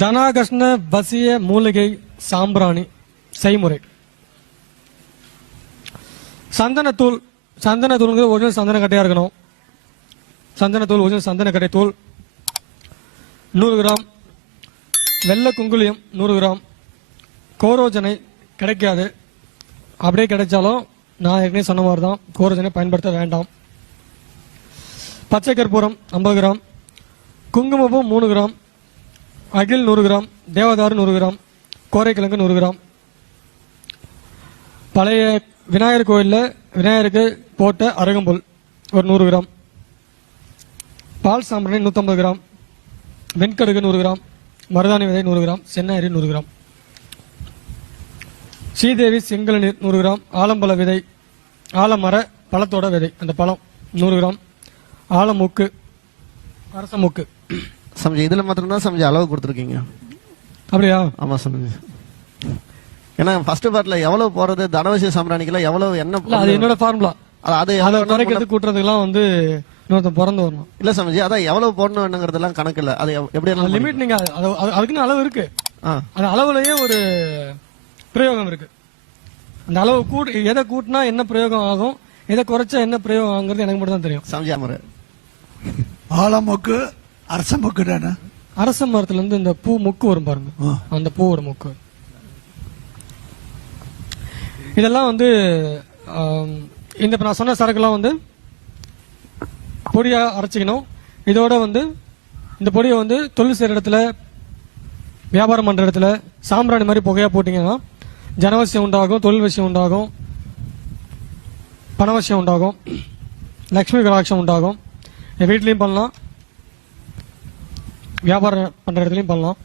தனாகஷ்ண வசிய மூலிகை சாம்பிராணி செய்முறை. சந்தனத்தூள். சந்தனத்தூளுங்கிறது ஒரிஜினல் சந்தன கட்டையா இருக்கணும். சந்தனத்தூள் ஒரிஜினல் சந்தன கட்டை தூள் 100 கிராம். வெள்ளை குங்குளியம் 100 கிராம். கோரோஜனை கிடைக்காது. அப்படியே கிடைச்சாலும் நான் ஏற்கனவே சொன்ன மாதிரி தான், கோரோஜனை பயன்படுத்த வேண்டாம். பச்சை கற்பூரம் 50 கிராம். குங்குமப்பூ 3 கிராம். அகில் 100 கிராம். தேவதாரு 100 கிராம். கோரைக்கிழங்கு 100 கிராம். பழைய விநாயகர் கோயிலில் விநாயகருக்கு போட்ட அருகம்புல் ஒரு 100 கிராம். பால் சாம்பிராணி 150 கிராம். வெண்கடுகு 100 கிராம். மருதாணி விதை 100 கிராம். சென்னை அரி 100 கிராம். ஸ்ரீதேவி செங்கல் நீர் 100 கிராம். ஆலம்பழ விதை, ஆலமர பழத்தோட விதை, அந்த பழம் 100 கிராம். ஆலமூக்கு, அரச மூக்கு. சமைச்சு இதுல மாத்திரம் தான் சமைச்சு அளவு கொடுத்துருக்கீங்க. அப்படியா? ஆமா சமைச்சு. ஏன்னா ஃபர்ஸ்ட் பார்ட்ல எவ்வளவு போறது, தனவசிய சாம்பிராணிக்கெல்லாம் எவ்வளவு என்ன, அது என்னோட ஃபார்முலா. அது அதை குறைக்கிறது கூட்டுறதுக்கெல்லாம் வந்து இன்னொருத்தன் பிறந்து வரணும். இல்ல சமைச்சு அதான் எவ்வளவு போடணும்ங்கிறதெல்லாம் கணக்கு இல்ல. அது எப்படி லிமிட், நீங்க அதுக்குன்னு அளவு இருக்கு. அந்த அளவுலயே ஒரு பிரயோகம் இருக்கு. அந்த அளவு எதை கூட்டினா என்ன பிரயோகம் ஆகும், எதை குறைச்சா என்ன பிரயோகம் ஆகுங்கிறது எனக்கு மட்டும் தான் தெரியும். சமைச்சா முறை ஆலமொக்கு அரச மொக்கு தானே. அரச மரத்துல இருந்து இந்த பூ மொக்கு வரும் பாருங்க, அந்த பூவோட மொக்கு. இதெல்லாம் வந்து இந்த நான் சொன்ன சரக்குலாம் வந்து பொடியா அரைச்சிக்கணும். இதோட வந்து இந்த பொடியை வந்து தொழில் செய்யற இடத்துல, வியாபாரம் பண்ற இடத்துல சாம்பிராணி மாதிரி புகையா போட்டீங்கன்னா ஜனவசியம் உண்டாகும், தொழில் விஷயம் உண்டாகும், பணவசியம் உண்டாகும், லக்ஷ்மி கடாட்சம் உண்டாகும். வீட்லயும் பண்ணலாம், வியாபாரம் பண்ற இடத்துலயும் பண்ணலாம்.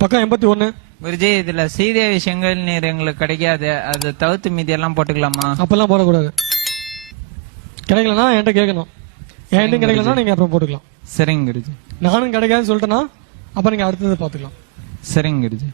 பக்கம் 81. குருஜி, இதுல ஸ்ரீதேவி செங்கல் நீர் எங்களுக்கு கிடைக்காது, அது தவிர்த்து மீதி எல்லாம் போட்டுக்கலாமா? அப்பெல்லாம் போடக்கூடாது. கிடைக்கலன்னா என்கிட்ட கேட்கணும். என்கிட்ட கிடைக்கலன்னா நீங்க அப்புறம் போட்டுக்கலாம். சரிங்க குருஜி. நானும் கிடைக்காதுன்னு சொல்லிட்டேன்னா அப்ப நீங்க அடுத்தது பாத்துக்கலாம். சரிங்க குருஜி.